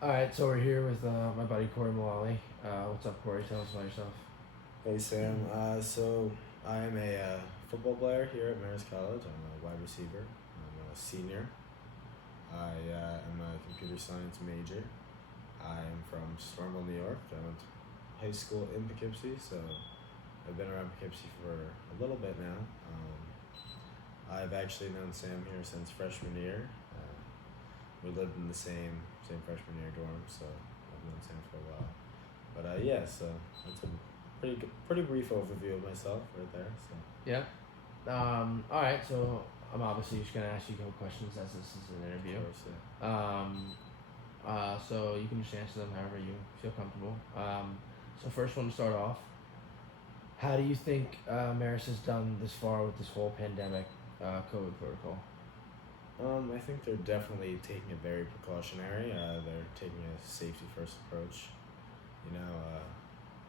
All right, so we're here with my buddy Corey Mullally. What's up, Corey? Tell us about yourself. Hey Sam, so I am a football player here at Marist College. I'm a wide receiver. I'm a senior. I am a computer science major. I am from Stormville, New York. I went to high school in Poughkeepsie, so I've been around Poughkeepsie for a little bit now. I've actually known Sam here since freshman year. We lived in the same freshman year dorm, so I've known Sam for a while. But yeah, so that's a pretty brief overview of myself right there. So Yeah. All right, so I'm obviously just gonna ask you a couple questions as this is an of interview. course, yeah. So you can just answer them however you feel comfortable. So first one to start off, how do you think Marist has done this far with this whole pandemic COVID protocol? I think they're definitely taking it very precautionary. They're taking a safety first approach.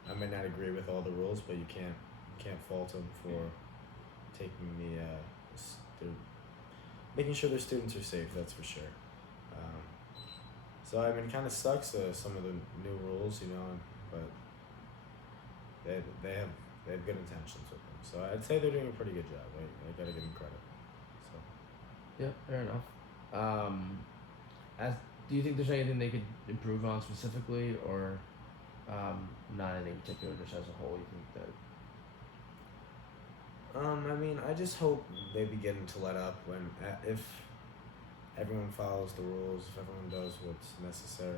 I might not agree with all the rules, but you can't fault them for taking they're making sure their students are safe. That's for sure. Um, so I mean, it kind of sucks some of the new rules, but they have good intentions with them. So I'd say they're doing a pretty good job. I gotta give them credit. So. Yeah, fair enough. Um, as do you think there's anything they could improve on specifically, or not anything in particular, just as a whole? You think that I mean, I just hope they begin to let up if everyone follows the rules, if everyone does what's necessary.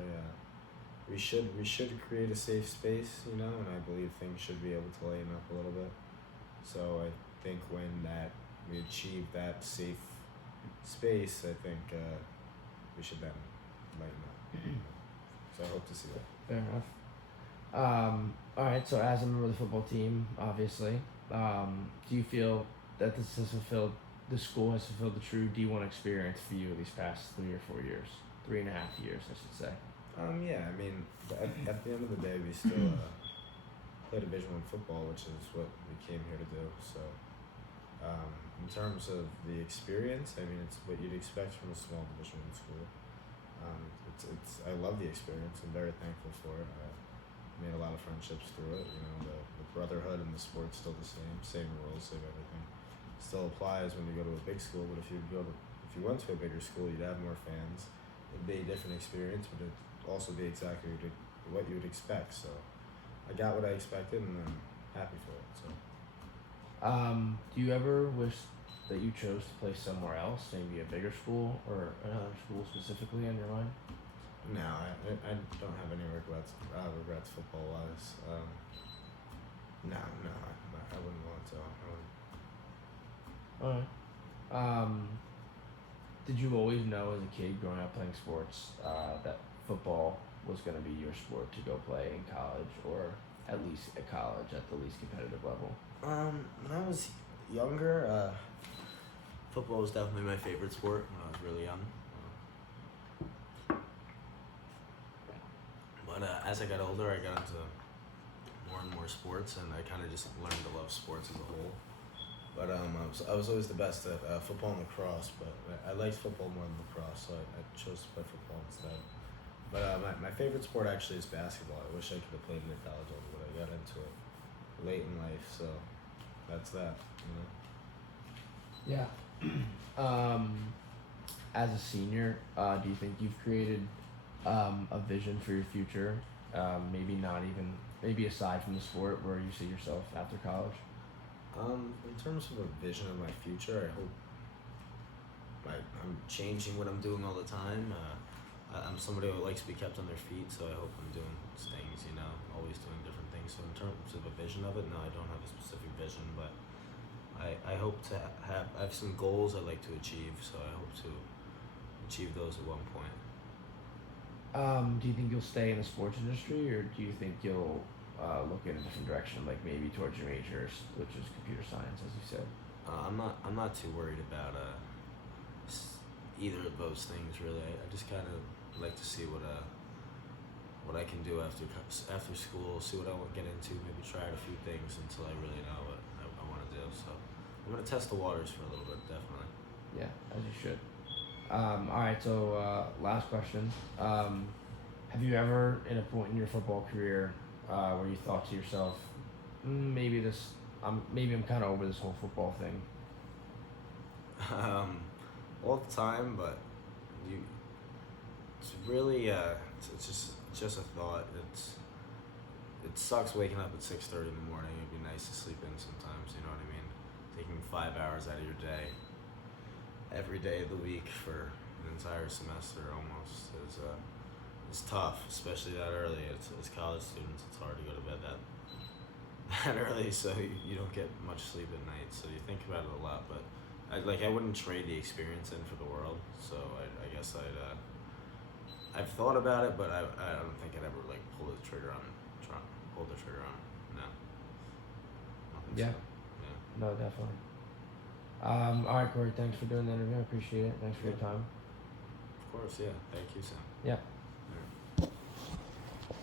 We should create a safe space, and I believe things should be able to lighten up a little bit. So I think when that we achieve that safe space, I think we should then lighten up. So I hope to see that. fair enough? All right. So, as a member of the football team, obviously, do you feel that the school has fulfilled the true D1 experience for you these past 3 or 4 years, 3.5 years, I should say? Yeah, I mean, at the end of the day, we still play Division One football, which is what we came here to do. So, in terms of the experience, I mean, it's what you'd expect from a small Division One school. It's I love the experience. I'm very thankful for it. I made a lot of friendships through it. The brotherhood and the sport's still the same rules, same everything. Still applies when you go to a big school, but if you went to a bigger school, you'd have more fans. It'd be a different experience, but it'd also be exactly what you would expect. So I got what I expected, and I'm happy for it. So Do you ever wish that you chose to play somewhere else, maybe a bigger school or another school specifically on your mind? no, I don't have any regrets football wise. No, I wouldn't want to. I wouldn't. All right. Did you always know as a kid growing up playing sports that football was going to be your sport to go play in college, or at least at college at the least competitive level? When I was younger, football was definitely my favorite sport when I was really young. But as I got older, I got into more and more sports, and I kind of just learned to love sports as a whole. But I was always the best at football and lacrosse, but I liked football more than lacrosse, so I chose to play football instead. But my favorite sport actually is basketball. I wish I could have played it at college level, but I got into it late in life, so that's that. Yeah. um, as a senior, do you think you've created a vision for your future? Maybe not even, maybe aside from the sport, where you see yourself after college? In terms of a vision of my future, I hope I'm changing what I'm doing all the time. I'm somebody who likes to be kept on their feet, so I hope I'm doing things, always doing different things. So in terms of a vision of it, no, I don't have a specific vision, but I hope to I have some goals I'd like to achieve, so I hope to achieve those at one point. Do you think you'll stay in the sports industry, or do you think you'll look in a different direction, like maybe towards your majors, which is computer science, as you said? I'm not too worried about either of those things really. I just kind of like to see what I can do after school, see what I want to get into, maybe try out a few things until I really know what I want to do. So I'm gonna test the waters for a little bit, definitely. Yeah, as you should. All right, so last question. Have you ever, in a point in your football career, where you thought to yourself, maybe I'm kind of over this whole football thing? All the time, but you, it's really it's just a thought. It sucks waking up at 6:30 in the morning. It'd be nice to sleep in sometimes. You know what I mean? Taking 5 hours out of your day, every day of the week for an entire semester almost is tough, especially that early. As college students, it's hard to go to bed that early, so you don't get much sleep at night. So you think about it a lot, but I wouldn't trade the experience in for the world. So I guess I've thought about it, but I don't think I'd ever like pull the trigger on it. No, I don't think Yeah. so. Yeah, No, definitely. All right, Corey. Thanks for doing the interview. I appreciate it. Thanks for your time. of course. Yeah, thank you, Sam. Yeah.